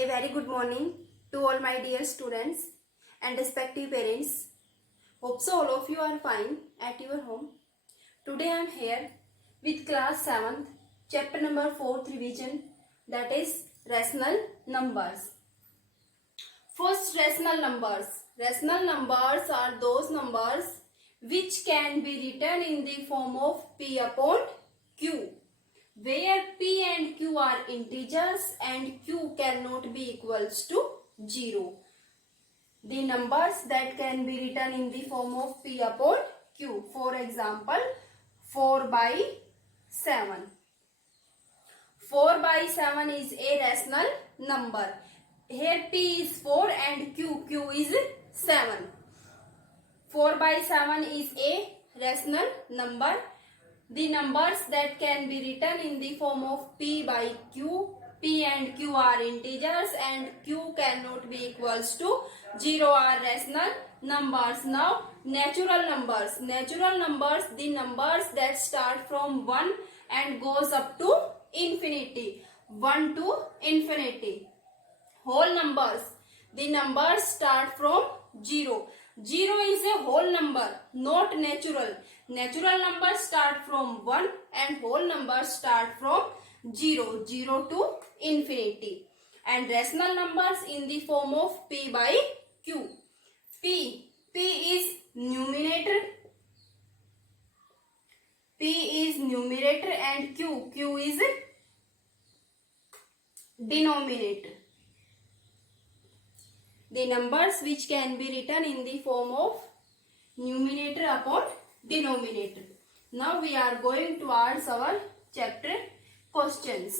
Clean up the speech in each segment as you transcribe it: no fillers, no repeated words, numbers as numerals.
A very good morning to all my dear students and respective parents. Hope so all of you are fine at your home. Today I am here with class 7th, chapter number 4th revision, that is rational numbers. First, rational numbers. Rational numbers are those numbers which can be written in the form of P upon Q, where P and Q are integers and Q cannot be equals to 0. The numbers that can be written in the form of P upon Q. For example, 4 by 7. 4 by 7 is a rational number. Here P is 4 and Q is 7. 4 by 7 is a rational number. The numbers that can be written in the form of P by Q, P and Q are integers and Q cannot be equals to 0 are rational numbers. Now, natural numbers. Natural numbers, the numbers that start from 1 and goes up to infinity. 1 to infinity. Whole numbers, the numbers start from 0. 0 is a whole number, not natural. Natural numbers start from 1 and whole numbers start from 0. 0 to infinity. And rational numbers in the form of P by Q. P is numerator. P is numerator and Q is denominator. The numbers which can be written in the form of numerator upon denominator. Now we are going towards our chapter questions.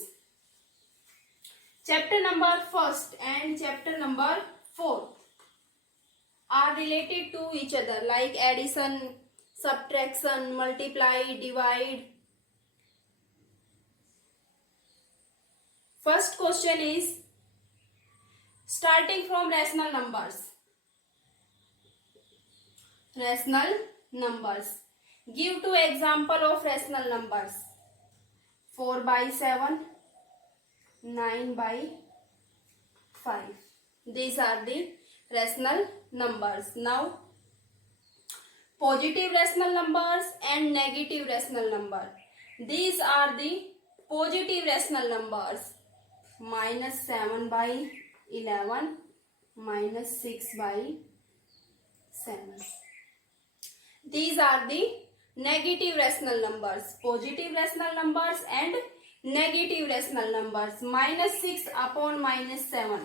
Chapter number 1st and chapter number 4 are related to each other, like addition, subtraction, multiply, divide. First question is starting from rational numbers. Rational numbers. Give two example of rational numbers. 4 by 7, 9 by 5. These are the rational numbers. Now, positive rational numbers and negative rational number. These are the positive rational numbers. Minus 7 by 11, minus 6 by 7. These are the negative rational numbers. Positive rational numbers and negative rational numbers. Minus 6 upon minus 7.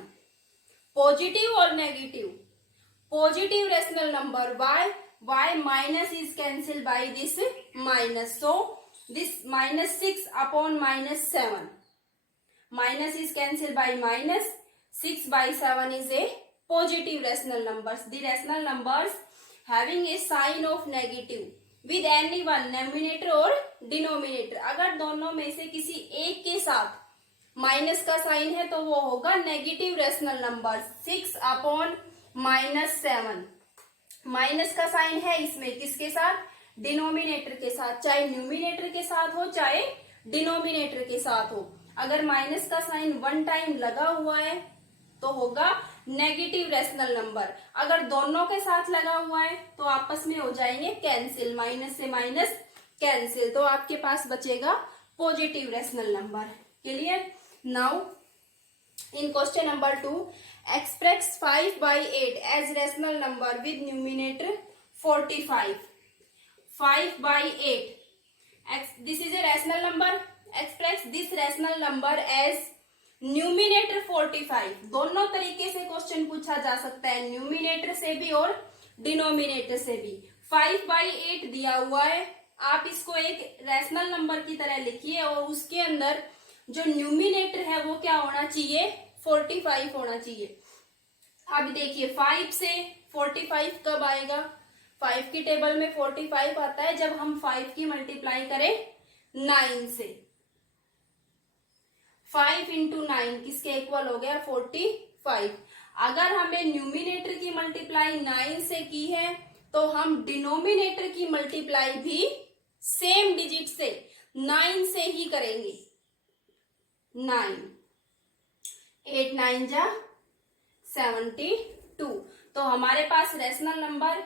Positive or negative? Positive rational number. Why? Why minus is cancelled by this minus. So, this minus 6 upon minus 7. Minus is cancelled by minus. 6 by 7 is a positive rational numbers. The rational numbers having a sign of negative with any one numerator or denominator. अगर दोनों में से किसी एक के साथ minus का sign है तो वो होगा negative rational number. 6 upon minus 7. Minus का साइन है इसमें किसके साथ? डिनोमिनेटर के साथ. चाहे न्यूमिनेटर के साथ हो चाहे डिनोमिनेटर के साथ हो. अगर माइनस का साइन वन टाइम लगा हुआ है तो होगा नेगेटिव रेशनल नंबर. अगर दोनों के साथ लगा हुआ है तो आपस में हो जाएंगे कैंसिल. माइनस से माइनस कैंसिल. तो आपके पास बचेगा positive rational number. Clear? Now in question number 2, express 5 by 8 as rational number with numerator 45. 5 by 8. This is a rational number. Express this rational number as numerator 45. दोनों तरीके से question पूछा जा सकता है, न्यूमिनेटर से भी और डिनोमिनेटर से भी. 5 by 8 दिया हुआ है. आप इसको एक रैशनल नंबर की तरह लिखिए और उसके अंदर जो न्यूमिनेटर है वो क्या होना चाहिए? 45 होना चाहिए. अब देखिए 5 से 45 कब आएगा? 5 की टेबल में 45 आता है जब हम 5 की मल्टीप्लाई करें 9 से. 5 इंटू 9 किसके इक्वल हो गया? 45. अगर हमें न्यूमिनेटर की मल्टीप्लाई 9 से की है तो हम डिनोमिनेटर की मल्टीप्लाई भी सेम डिजिट से 9 से ही करेंगे. 9 8 9 जा 72। तो हमारे पास रेशनल नंबर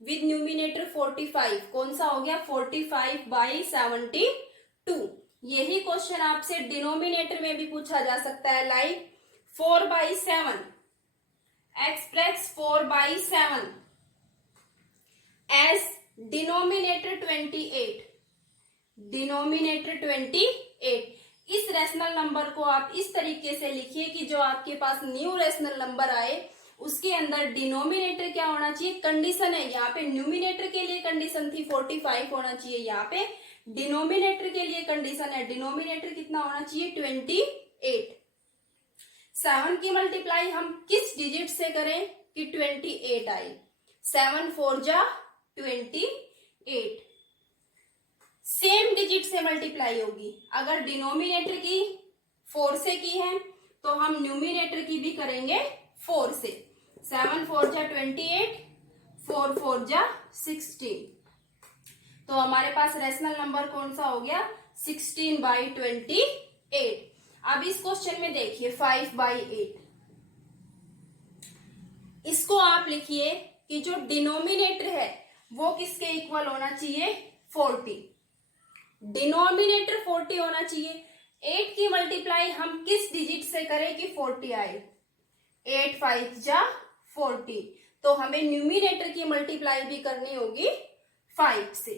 विद न्यूमिनेटर 45 कौन सा हो गया? 45/72। यही क्वेश्चन आपसे डिनोमिनेटर में भी पूछा जा सकता है, like 4/7 express 4/7 as denominator 28। Denominator 28। इस रेशनल नंबर को आप इस तरीके से लिखिए कि जो आपके पास न्यू रेशनल नंबर आए उसके अंदर डिनोमिनेटर क्या होना चाहिए? कंडीशन है यहाँ पे, न्यूमिनेटर के लिए कंडीशन थी 45 होना चाहिए, यहाँ पे डिनोमिनेटर के लिए कंडीशन है डिनोमिनेटर कितना होना चाहिए? 28। 7 की मल्टीप्लाई हम किस डिजिट से करें कि 28 आए? 7 4 जा 28। सेम डिजिट से मल्टीप्लाई होगी। अगर डिनोमिनेटर की 4 से की है तो हम न्यूमिनेटर की भी करेंगे 4 से। 7 4 जा 28, 4 4 जा 16। तो हमारे पास रेशनल नंबर कौन सा हो गया? 16/28। अब इस क्वेश्चन में देखिए 5/8। इसको आप लिखिए कि जो डिनोमिनेटर है वो किसके इक्वल होना चाहिए? 40। डिनोमिनेटर 40 होना चाहिए। 8 की मल्टीप्लाई हम किस डिजिट से करें कि 40 आए? 8 5 जा 40। तो हमें न्यूमिनेटर की मल्टीप्लाई भी करनी होगी 5 से।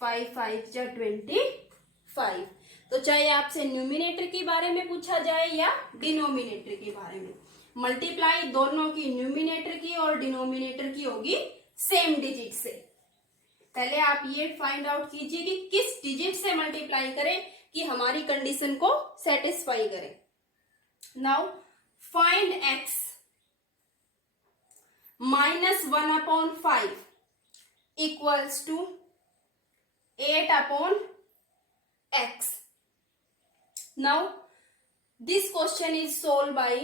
5 5 जा 25। तो चाहे आपसे न्यूमिनेटर के बारे में पूछा जाए या डिनोमिनेटर के बारे में, मल्टीप्लाई दोनों की, न्यूमिनेटर की और डिनोमिनेटर की होगी सेम डिजिट से। पहले आप ये फाइंड आउट कीजिए कि किस डिजिट से मल्टीप्लाई करें कि हमारी कंडीशन को सेटिस्फाई करें। Now find x -1/5 equals to 8/x। Now this question is solve by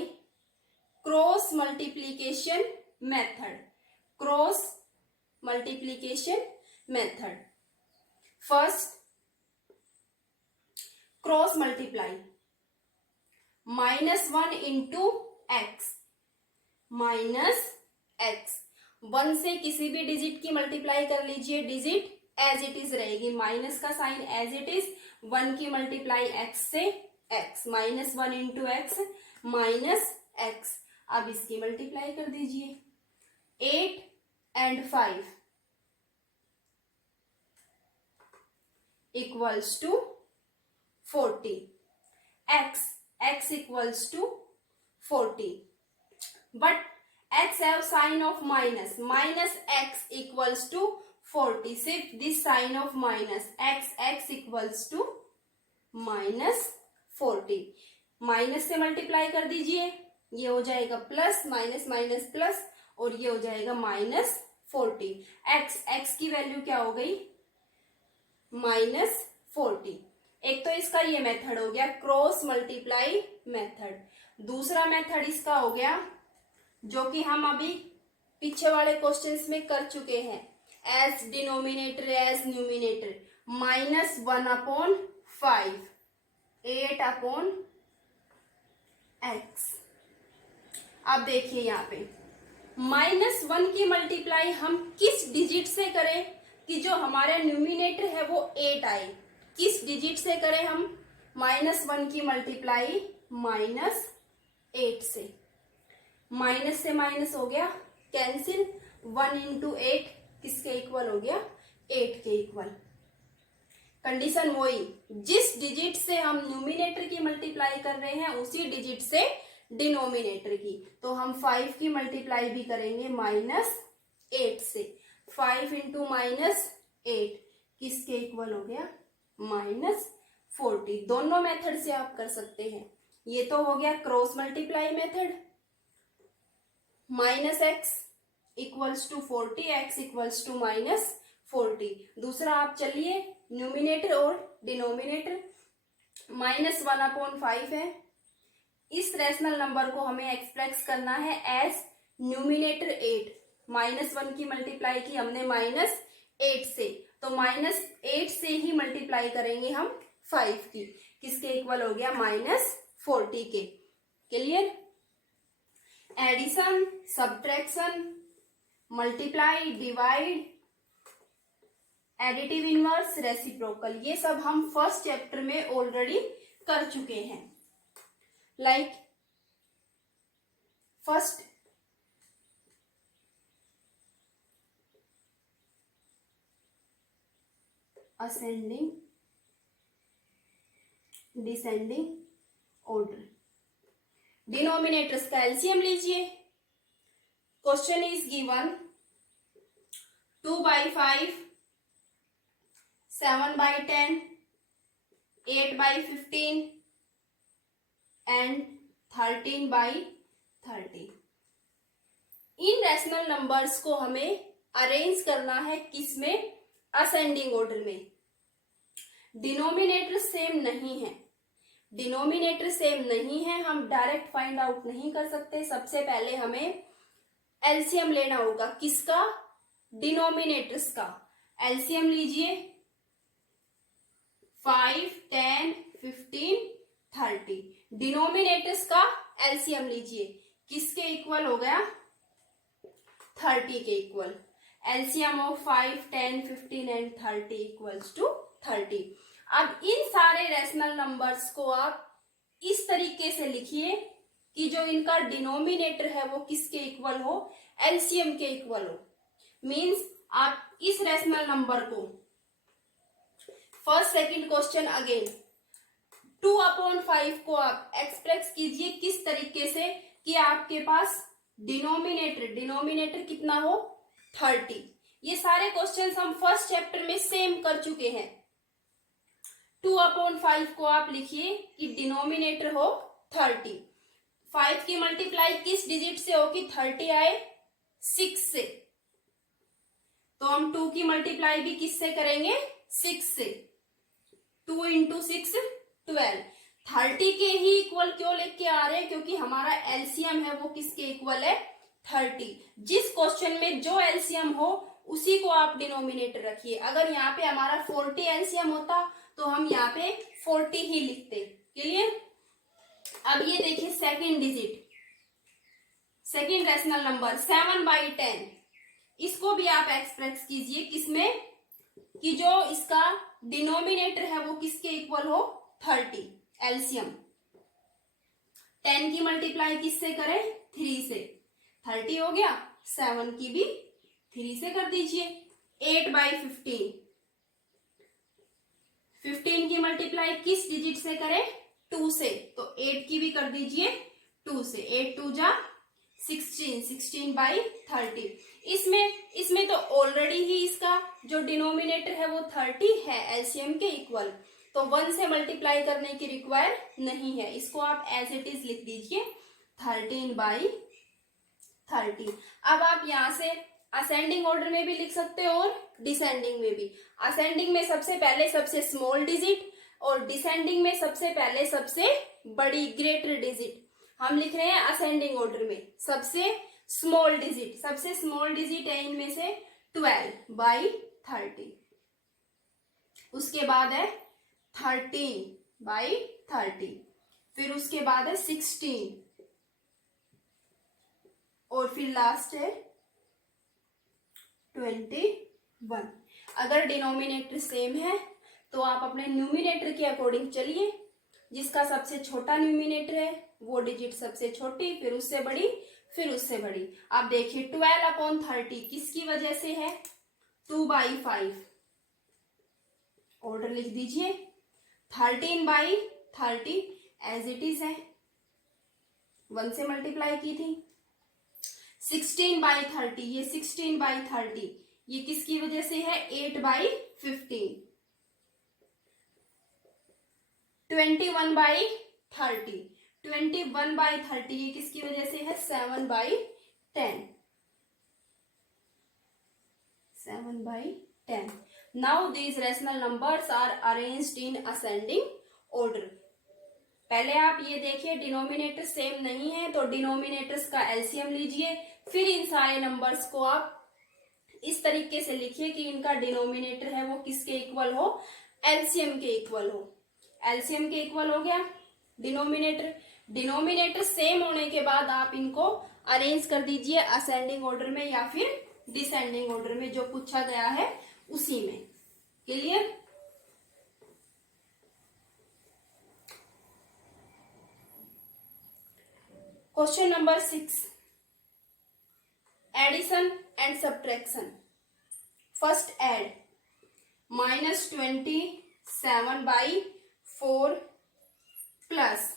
cross multiplication method. Cross multiplication method. First cross multiply -1 into x minus x. 1 से किसी भी डिजिट की मल्टीप्लाई कर लीजिए, डिजिट एज इट इज रहेगी, minus का sign as it is. 1 की multiply x से x, -1 into x minus x. अब इसकी मल्टीप्लाई कर दीजिए 8 and 5 equals to 40। x equals to 40, but x have sign of minus x equals to 40। सिर्फ this sign of minus x equals to -40। Minus से multiply कर दीजिए, ये हो जाएगा प्लस, माइनस माइनस प्लस, और ये हो जाएगा -40। x की वैल्यू क्या हो गई? -40। एक तो इसका ये मेथड हो गया क्रॉस मल्टीप्लाई मेथड। दूसरा मेथड इसका हो गया जो कि हम अभी पीछे वाले क्वेश्चंस में कर चुके हैं, as denominator as numerator, -1/5 8/x। अब देखिए यहाँ पे -1 की मल्टीप्लाई हम किस डिजिट से करें कि जो हमारा न्यूमिनेटर है वो 8 आए? किस डिजिट से करें हम -1 की मल्टीप्लाई? -8 से। माइनस से माइनस हो गया कैंसिल, 1 इंटू 8 किसके इक्वल हो गया? 8 के इक्वल। कंडीशन वही, जिस डिजिट से हम न्यूमिनेटर की मल्टीप्लाई कर रहे हैं उसी डिजिट से डिनोमिनेटर की। तो हम 5 की मल्टीप्लाई भी करेंगे -8 से। 5 इंटू -8 किसके इक्वल हो गया? -40। दोनों मेथड से आप कर सकते हैं। ये तो हो गया cross multiply method, -x equals to 40, x equals to -40। दूसरा आप चलिए न्यूमिनेटर और डिनोमिनेटर, -1/5 है। इस रेशनल नंबर को हमें एक्सप्रेस करना है एज न्यूमिनेटर 8। -1 की मल्टीप्लाई की हमने -8 से, तो -8 से ही मल्टीप्लाई करेंगे हम 5 की, किसके इक्वल हो गया? -40 के। Clear? Addition, subtraction, multiply, divide, additive inverse, reciprocal, ये सब हम फर्स्ट चैप्टर में ऑलरेडी कर चुके हैं। Like first ascending, descending order. Denominators का एलसीएम लीजिए। Question is given 2/5, 7/10, 8/15 and 13/30। In rational numbers को हमें अरेंज करना है किसमें? असेंडिंग ऑर्डर में। डिनोमिनेटर सेम नहीं है, डिनोमिनेटर सेम नहीं है, हम डायरेक्ट फाइंड आउट नहीं कर सकते। सबसे पहले हमें एलसीएम लेना होगा। किसका? डिनोमिनेटर्स का। एलसीएम लीजिए 5, 10, 15, 30। डिनोमिनेटर्स का एलसीएम लीजिए। किसके इक्वल हो गया? 30 के इक्वल। LCM of 5, 10, 15 and 30 equals to 30। अब इन सारे रैशनल नंबर्स को आप इस तरीके से लिखिए कि जो इनका डिनोमिनेटर है वो किसके इक्वल हो? एलसीएम के इक्वल हो। मींस आप इस रैशनल नंबर को फर्स्ट सेकंड क्वेश्चन अगेन 2/5 को आप एक्सप्रेस कीजिए किस तरीके से कि आपके पास डिनोमिनेटर कितना हो? 30। ये सारे क्वेश्चंस हम फर्स्ट चैप्टर में सेम कर चुके हैं। 2/5 को आप लिखिए कि डिनोमिनेटर हो 30। 5 की मल्टीप्लाई किस डिजिट से हो कि 30 आए? 6 से। तो हम 2 की मल्टीप्लाई भी किससे करेंगे? 6 से। 2 × 6 12। 30 के ही इक्वल क्यों लिख के आ रहे हैं? क्योंकि हमारा एलसीएम है वो किसके इक्वल है? 30। जिस क्वेश्चन में जो एलसीएम हो उसी को आप डिनोमिनेटर रखिए। अगर यहाँ पे हमारा 40 एलसीएम होता तो हम यहाँ पे 40 ही लिखते। क्लियर? अब ये देखिए second digit, second rational number 7/10। इसको भी आप एक्सप्रेस कीजिए किसमें? कि जो इसका डिनोमिनेटर है वो किसके इक्वल हो? 30। एलसीएम 10 की मल्टीप्लाई किससे करें? 3 से। 30 हो गया। 7 की भी 3 से कर दीजिए। 8/15। 15 की मल्टीप्लाई किस डिजिट से करें? 2 से। तो 8 की भी कर दीजिए 2 से। 8 2 जा 16, 16/30। इसमें तो ऑलरेडी ही इसका जो डिनोमिनेटर है वो 30 है एलसीएम के इक्वल, तो 1 से मल्टीप्लाई करने की रिक्वायर नहीं है। इसको आप एज इट इज लिख दीजिए 13/30। अब आप यहां से असेंडिंग ऑर्डर में भी लिख सकते हो और डिसेंडिंग में भी। असेंडिंग में सबसे पहले सबसे स्मॉल डिजिट और डिसेंडिंग में सबसे पहले सबसे बड़ी ग्रेटर डिजिट। हम लिख रहे हैं असेंडिंग ऑर्डर में सबसे स्मॉल डिजिट। सबसे स्मॉल डिजिट है इनमें से 12/30। उसके बाद है 13/30। फिर उसके बाद है 16 और फिर लास्ट है 21। अगर डिनोमिनेटर सेम है तो आप अपने न्यूमिनेटर के अकॉर्डिंग चलिए। जिसका सबसे छोटा न्यूमिनेटर है वो डिजिट सबसे छोटी, फिर उससे बड़ी, फिर उससे बड़ी। आप देखिए 12/30 किसकी वजह से है? 2/5। ऑर्डर लिख दीजिए। 13/30 एज इट इज है, 1 से मल्टीप्लाई की थी। 16/30, ये 16/30 ये किसकी वजह से है? 8/15। 21/30, 21/30 ये किसकी वजह से है? 7/10। 7/10। Now these rational numbers are arranged in ascending order. पहले आप ये देखिए डिनोमिनेटर सेम नहीं है तो डिनोमिनेटर्स का एलसीएम लीजिए। फिर इन सारे नंबर्स को आप इस तरीके से लिखिए कि इनका डिनोमिनेटर है वो किसके इक्वल हो? एलसीएम के इक्वल हो। एलसीएम के इक्वल हो गया डिनोमिनेटर सेम होने के बाद आप इनको अरेंज कर दीजिए असेंडिंग ऑर्डर में या फिर डिसेंडिंग ऑर्डर में, जो पूछा गया है उसी में। Clear? Question number 6, addition and subtraction. First add -27/4 plus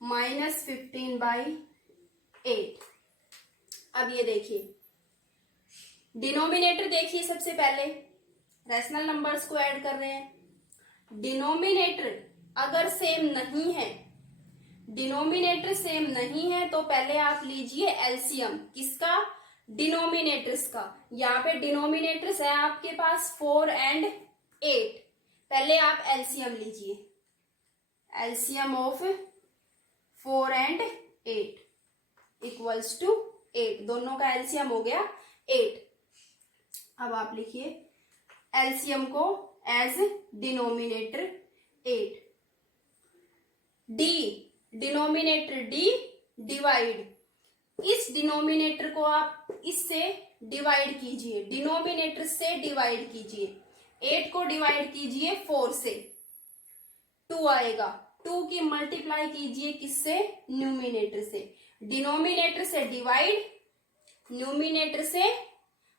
-15/8। अब ये देखिए, डिनोमिनेटर देखिए, सबसे पहले रैशनल नंबर्स को ऐड कर रहे हैं। डिनोमिनेटर अगर सेम नहीं है, डिनोमिनेटर सेम नहीं है तो पहले आप लीजिए एलसीएम। किसका? डिनोमिनेटर्स का। यहाँ पे डिनोमिनेटर्स है आपके पास 4 and 8। पहले आप एलसीएम लीजिए, LCM of 4 and 8 equals to 8। दोनों का एलसीएम हो गया 8। अब आप लिखिए एलसीएम को as denominator 8। D, denominator D divide, इस डिनोमिनेटर को आप इससे डिवाइड कीजिए, डिनोमिनेटर से डिवाइड कीजिए। 8 को डिवाइड कीजिए 4 से, 2 आएगा। 2 की मल्टीप्लाई कीजिए किससे? न्यूमिनेटर से। डिनोमिनेटर से डिवाइड, न्यूमिनेटर से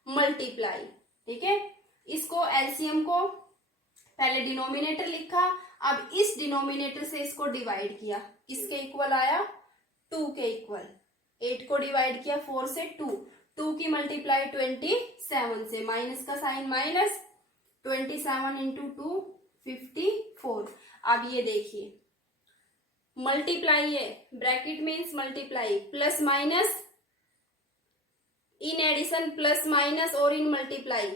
मल्टीप्लाई। ठीक है, इसको एलसीएम को पहले डिनोमिनेटर लिखा, अब इस डिनोमिनेटर से इसको डिवाइड किया, किसके इक्वल आया? 2 के इक्वल। 8 को डिवाइड किया 4 से, 2 की मल्टीप्लाई 27 से, माइनस का साइन माइनस, 27 इंटू 2 54। अब ये देखिए मल्टीप्लाई है, bracket means multiply, plus minus, in addition plus minus और इन मल्टीप्लाई,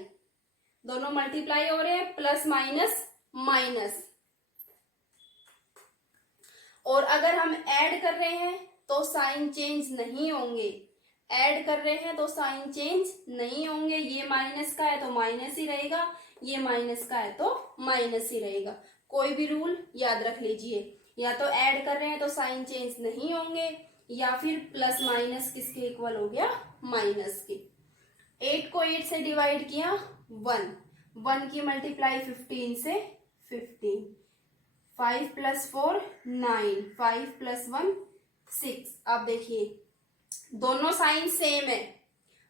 दोनों मल्टीप्लाई हो रहे हैं, प्लस माइनस माइनस। और अगर हम ऐड कर रहे हैं तो साइन चेंज नहीं होंगे, ऐड कर रहे हैं तो साइन चेंज नहीं होंगे। ये माइनस का है तो माइनस ही रहेगा, ये माइनस का है तो माइनस ही रहेगा। कोई भी रूल याद रख लीजिए, या तो ऐड कर रहे हैं तो साइन चेंज नहीं होंगे, या फिर प्लस माइनस किसके इक्वल हो गया? माइनस के। 8 को 8 से डिवाइड किया 1 की मल्टीप्लाई 15 से 15, 5 + 4 9, 5 + 1 6। अब देखिए दोनों साइन सेम है,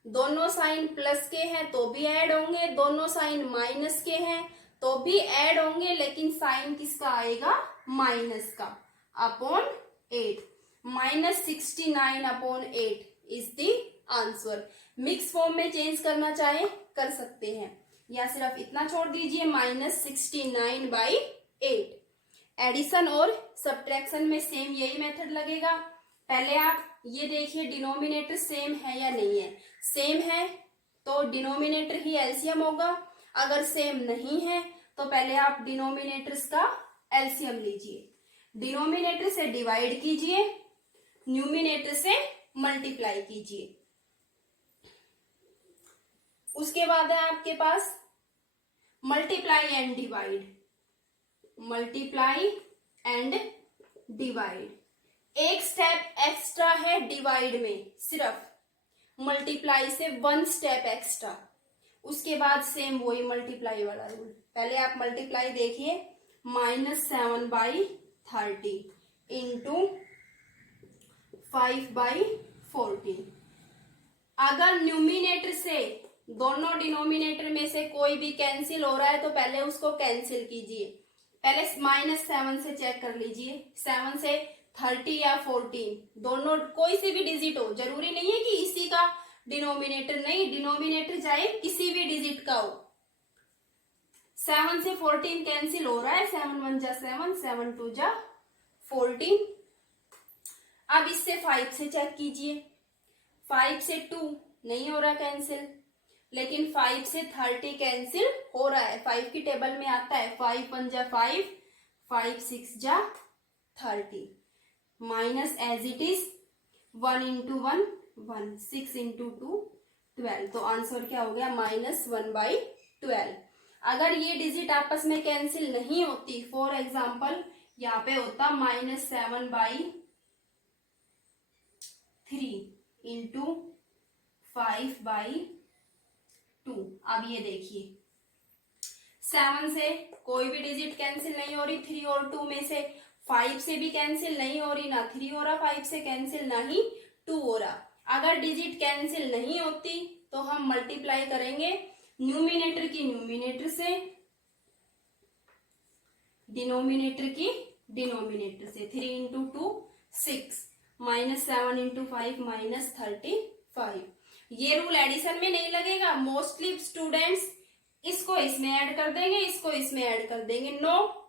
दोनों साइन प्लस के हैं तो भी ऐड होंगे, दोनों साइन माइनस के हैं तो भी ऐड होंगे, लेकिन साइन किसका आएगा? माइनस का, upon 8। -69/8 is the answer. Mix form में चेंज करना चाहे कर सकते हैं, या सिर्फ इतना छोड़ दीजिए -69/8। एडिशन और सब्ट्रैक्शन में सेम यही मेथड लगेगा। पहले आप ये देखिए डिनोमिनेटर सेम है या नहीं है। सेम है तो डिनोमिनेटर ही एलसीएम होगा, अगर सेम नहीं है तो पहले आप डिनोमिनेटर्स का एलसीएम लीजिए, डिनोमिनेटर से डिवाइड कीजिए, न्यूमिनेटर से मल्टीप्लाई कीजिए। उसके बाद है आपके पास multiply and divide, multiply and divide. एक स्टेप एक्स्ट्रा है डिवाइड में, सिर्फ मल्टीप्लाई से 1 स्टेप एक्स्ट्रा। उसके बाद सेम वही मल्टीप्लाई वाला रूल। पहले आप मल्टीप्लाई देखिए, -7/30 इंटू 5/14। अगर न्यूमिनेटर से दोनों डिनोमिनेटर में से कोई भी कैंसिल हो रहा है तो पहले उसको कैंसिल कीजिए। पहले -7 से चेक कर लीजिए, 7 से 30 या 14, दोनों कोई से भी डिजिट हो, जरूरी नहीं है कि इसी का डिनोमिनेटर, नहीं, डिनोमिनेटर चाहे किसी भी डिजिट का हो। 7 से 14 कैंसिल हो रहा है, 7 1 जा 7, 7 2 जा 14। अब इससे 5 से चेक कीजिए, 5 से 2 नहीं हो रहा कैंसिल, लेकिन 5 से 30 कैंसिल हो रहा है। 5 की टेबल में आता है 5 1 जा 5, 5 6 जा 30, minus as it is 1 into 1 1, 6 into 2 12। तो आंसर क्या हो गया? -1/12। अगर ये डिजिट आपस में कैंसिल नहीं होती, फॉर एग्जाम्पल यहाँ पे होता -7/3 इंटू 5/2। अब ये देखिए 7 से कोई भी डिजिट कैंसिल नहीं हो रही, 3 और 2 में से 5 से भी कैंसिल नहीं हो रही, ना 3 हो रहा 5 से कैंसिल, ना ही 2 हो रहा। अगर डिजिट कैंसिल नहीं होती तो हम मल्टीप्लाई करेंगे न्यूमिनेटर की न्यूमिनेटर से, डिनोमिनेटर की डिनोमिनेटर से। 3 इंटू 2 6, -7 इंटू 5 -35। ये रूल एडिशन में नहीं लगेगा। मोस्टली स्टूडेंट्स इसको इसमें ऐड कर देंगे, इसको इसमें ऐड कर देंगे। नो,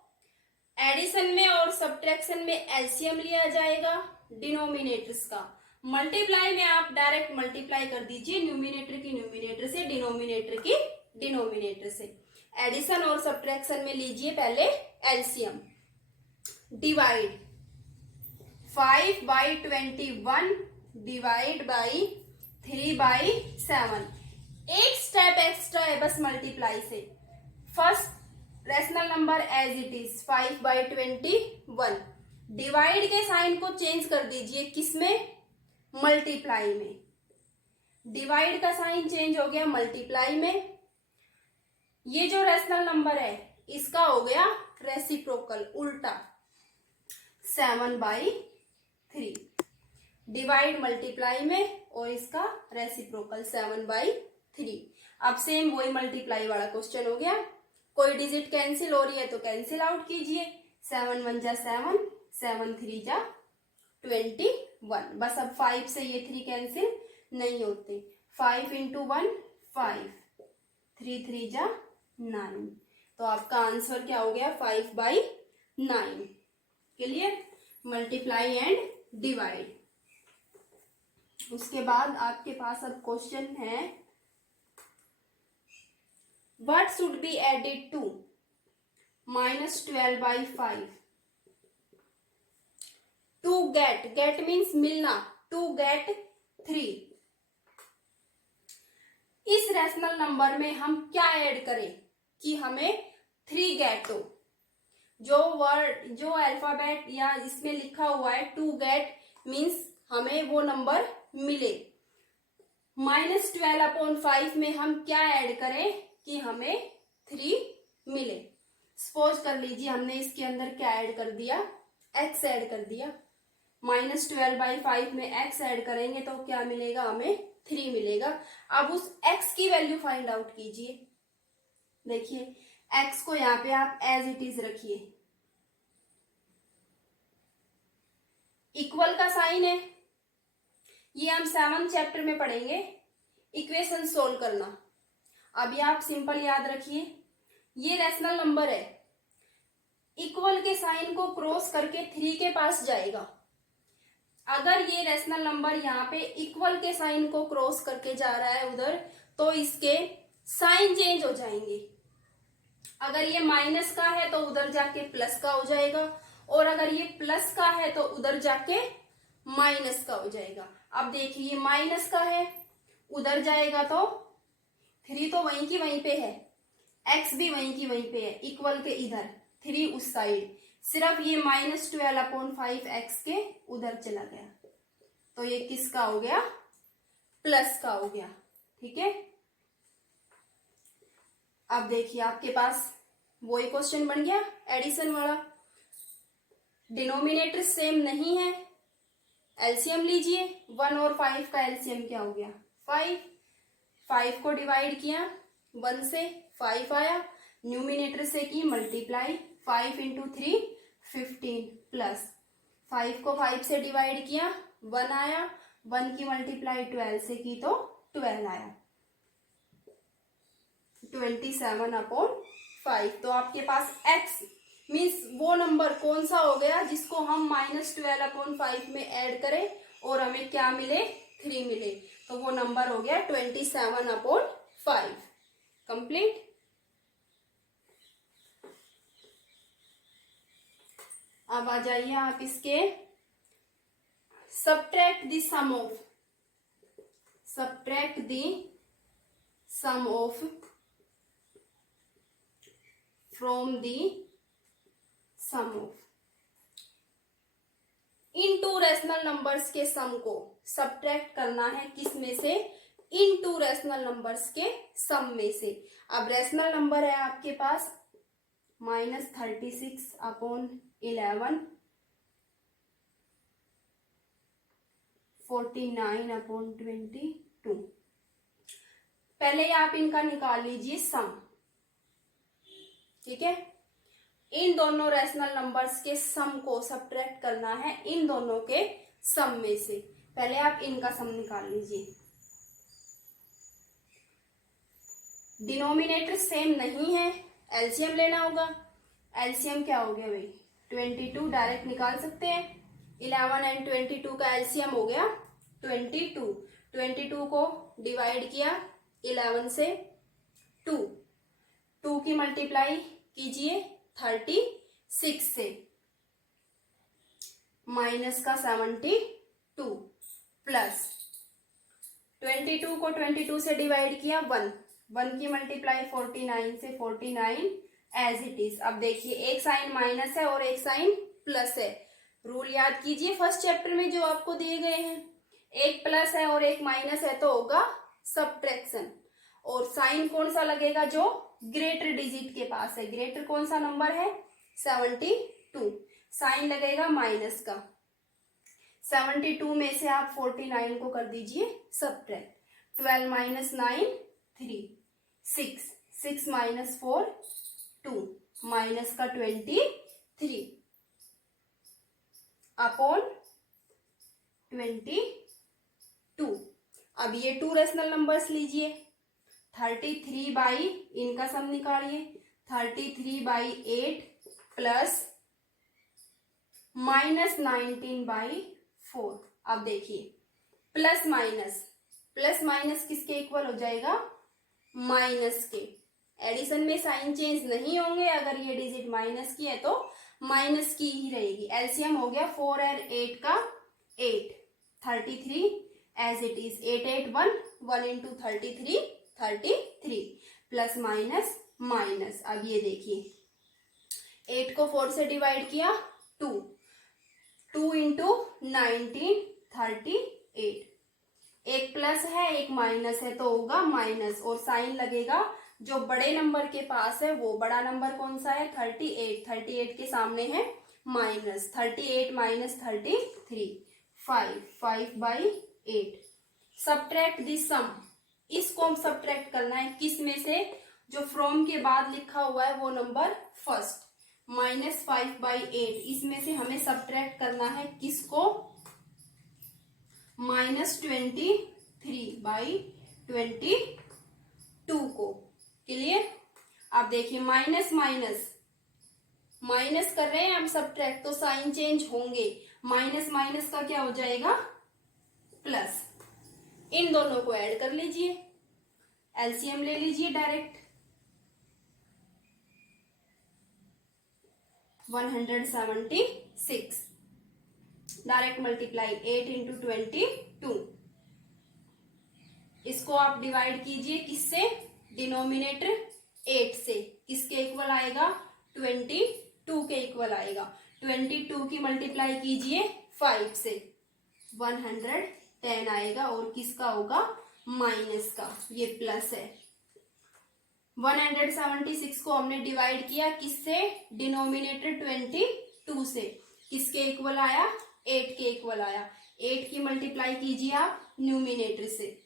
एडिशन में और सब्ट्रैक्शन में एलसीएम लिया जाएगा डिनोमिनेटर्स का। मल्टीप्लाई में आप डायरेक्ट मल्टीप्लाई कर दीजिए न्यूमिनेटर की न्यूमिनेटर से, डिनोमिनेटर की डिनोमिनेटर से। एडिशन और सब्ट्रैक्शन में लीजिए पहले एलसीएम। Divide 5/21 divide by 3/7। एक स्टेप एक्स्ट्रा है बस मल्टीप्लाई से। First rational number as it is 5/21। Divide के साइन को चेंज कर दीजिए, किसमें? मल्टीप्लाई में। डिवाइड का साइन चेंज हो गया मल्टीप्लाई में। ये जो रेशनल नंबर है इसका हो गया रेसिप्रोकल, उल्टा 7/3। डिवाइड मल्टीप्लाई में और इसका रेसिप्रोकल 7/3। अब सेम वही मल्टीप्लाई वाला क्वेश्चन हो गया। कोई डिजिट कैंसिल हो रही है तो कैंसिल आउट कीजिए। 7 1 जा 7, 7 3 जा 21। बस अब 5 से ये 3 कैंसिल नहीं होते। 5 इंटू 1 5, 3 3 जा 9। तो आपका आंसर क्या हो गया? 5/9। क्लियर? Multiply and divide. उसके बाद आपके पास अब क्वेश्चन है, what should be added to -12/5 to get means मिलना, टू गेट 3। इस रेशनल नंबर में हम क्या ऐड करें कि हमें 3 गेट हो? जो अल्फाबेट या इसमें लिखा हुआ है टू गेट मीन्स हमें वो नंबर मिले। -12/5 में हम क्या ऐड करें कि हमें 3 मिले? सपोज कर लीजिए हमने इसके अंदर क्या ऐड कर दिया? x ऐड कर दिया। -12/5 में x ऐड करेंगे तो क्या मिलेगा? हमें 3 मिलेगा। अब उस x की वैल्यू फाइंड आउट कीजिए। देखिए x को यहाँ पे आप एज इट इज रखिए। इक्वल का साइन है, ये हम 7th चैप्टर में पढ़ेंगे, इक्वेशन सोल्व करना। अभी आप सिंपल याद रखिए, ये रेशनल नंबर है, इक्वल के साइन को क्रॉस करके 3 के पास जाएगा। अगर ये रेशनल नंबर यहाँ पे इक्वल के साइन को क्रॉस करके जा रहा है उधर, तो इसके साइन चेंज हो जाएंगे। अगर ये माइनस का है तो उधर जाके प्लस का हो जाएगा, और अगर ये प्लस का है तो उधर जाके माइनस का हो जाएगा। अब देखिए ये माइनस का है, उधर जाएगा तो 3 तो वहीं की वहीं पे है, x भी वहीं की वहीं पे है, इक्वल के इधर, 3 उस साइड, सिर्फ ये -12/5 x के उधर चला गया, तो ये किसका हो गया? प्लस का हो गया। ठीक है, अब देखिए आपके पास वही क्वेश्चन बन गया एडिशन वाला। डिनोमिनेटर सेम नहीं है, एलसीएम लीजिए। 1 और 5 का एलसीएम क्या हो गया? 5। 5 को डिवाइड किया 1 से, 5 आया। न्यूमिनेटर से की मल्टीप्लाई, 5 इंटू 3 15 प्लस 5 को 5 से डिवाइड किया 1 आया। 1 की मल्टीप्लाई 12 से की तो 12 आया। 27/5। तो आपके पास x मीन्स वो नंबर कौन सा हो गया जिसको हम -12/5 में ऐड करें और हमें क्या मिले? 3 मिले। तो वो नंबर हो गया 27/5। कंप्लीट। अब आ जाइए आप इसके subtract the sum of from the sum of. In two rational numbers के सम को सब्ट्रैक्ट करना है किस में से, इन टू रेशनल नंबर्स के सम में से। अब रेशनल नंबर है आपके पास -36/11, 49/22। पहले आप इनका निकाल लीजिए सम, ठीक है। इन दोनों रेशनल नंबर्स के सम को सब्ट्रैक्ट करना है इन दोनों के सम में से। पहले आप इनका सम निकाल लीजिए। डिनोमिनेटर सेम नहीं है, एलसीएम लेना होगा। एलसीएम क्या हो गया भाई, 22 डायरेक्ट निकाल सकते हैं। 11 एंड 22 का एलसीएम हो गया 22। 22 को डिवाइड किया 11 से, 2 की मल्टीप्लाई कीजिए 36 से, माइनस का 72 प्लस 22 को 22 से डिवाइड किया 1 की मल्टीप्लाई 49 से, 49 एज इट इज। अब देखिए एक साइन माइनस है और एक साइन प्लस है। रूल याद कीजिए फर्स्ट चैप्टर में जो आपको दिए गए हैं, एक प्लस है और एक माइनस है तो होगा सब्ट्रैक्शन। और साइन कौन सा लगेगा, जो ग्रेटर डिजिट के पास है। ग्रेटर कौन सा नंबर है, 72। साइन लगेगा माइनस का। 72 में से आप 49 को कर दीजिए सब्ट्रैक्ट। 12 - 9 3, 6 - 4 2, माइनस का 23 अपॉन 22। अब ये टू रेशनल नंबर्स लीजिए। 33 इनका सम निकालिए, 33/8 प्लस -19/4। अब देखिए प्लस माइनस किसके इक्वल हो जाएगा, माइनस के। एडिशन में साइन चेंज नहीं होंगे, अगर ये डिजिट माइनस की है तो माइनस की ही रहेगी। एलसीएम हो गया 4 और 8 का 8, 33 as it is. 8 8 1, 1 into 33 33 plus minus minus. अब ये देखिए 8 को 4 से डिवाइड किया 2 into 19 38। एक प्लस है एक माइनस है तो होगा माइनस, और साइन लगेगा जो बड़े नंबर के पास है वो बड़ा नंबर कौन सा है, 38। 38 के सामने है माइनस, 38 - 33 5/8। सब्ट्रैक्ट दिस सम, इसको हम सब्ट्रैक्ट करना है किस में से, जो फ्रॉम के बाद लिखा हुआ है वो नंबर फर्स्ट, -5/8। इसमें से हमें सब्ट्रैक्ट करना है किसको, -23/22 को। क्लियर। अब देखिए माइनस कर रहे हैं हम सब्ट्रैक्ट, तो साइन चेंज होंगे। माइनस का क्या हो जाएगा, प्लस। इन दोनों को ऐड कर लीजिए, एलसीएम ले लीजिए डायरेक्ट। 176 direct multiply 8 into 22। इसको आप डिवाइड कीजिए किससे, डिनोमिनेटर 8 से। किसके इक्वल आएगा, 22 के इक्वल आएगा। 22 की मल्टीप्लाई कीजिए 5 से, 110 आएगा। और किसका होगा, माइनस का, ये प्लस है। 176 को हमने डिवाइड किया किससे, डिनोमिनेटर 22 से। किसके इक्वल आया, 8 के इक्वल आया। 8 की मल्टीप्लाई कीजिए आप न्यूमिनेटर से,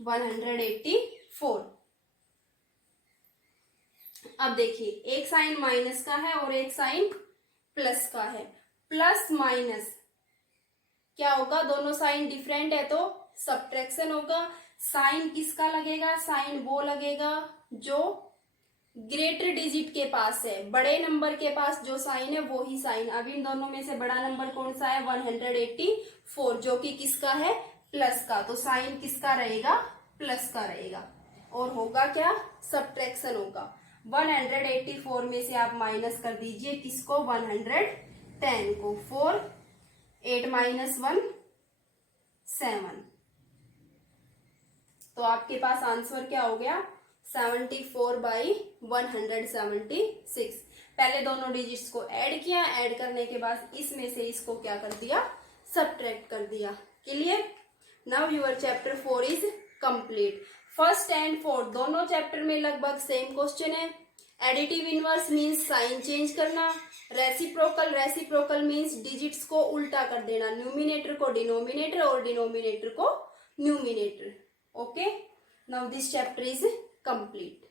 184। अब देखिए एक साइन माइनस का है और एक साइन प्लस का है। प्लस माइनस क्या होगा, दोनों साइन डिफरेंट है तो सब्ट्रैक्शन होगा। साइन किसका लगेगा, साइन वो लगेगा जो ग्रेटर डिजिट के पास है। बड़े नंबर के पास जो साइन है वो ही साइन। अब इन दोनों में से बड़ा नंबर कौन सा है, 184, जो कि किसका है, प्लस का। तो साइन किसका रहेगा, प्लस का रहेगा। और होगा क्या, सब्ट्रैक्शन होगा। 184 में से आप माइनस कर दीजिए किसको, 110 को। 4 8 - 1 7। तो आपके पास आंसर क्या हो गया, 74 बाई 176। पहले दोनों डिजिट्स को ऐड किया, ऐड करने के बाद इसमें से इसको क्या कर दिया, सब्ट्रैक्ट कर दिया। Clear? Now your chapter 4 is complete. First and fourth दोनों चैप्टर में लगभग सेम क्वेश्चन है। Additive inverse means sign change करना, रेसिप्रोकल मीन्स डिजिट्स को उल्टा कर देना, न्यूमिनेटर को डिनोमिनेटर और डिनोमिनेटर को numerator. Okay, now this chapter is complete.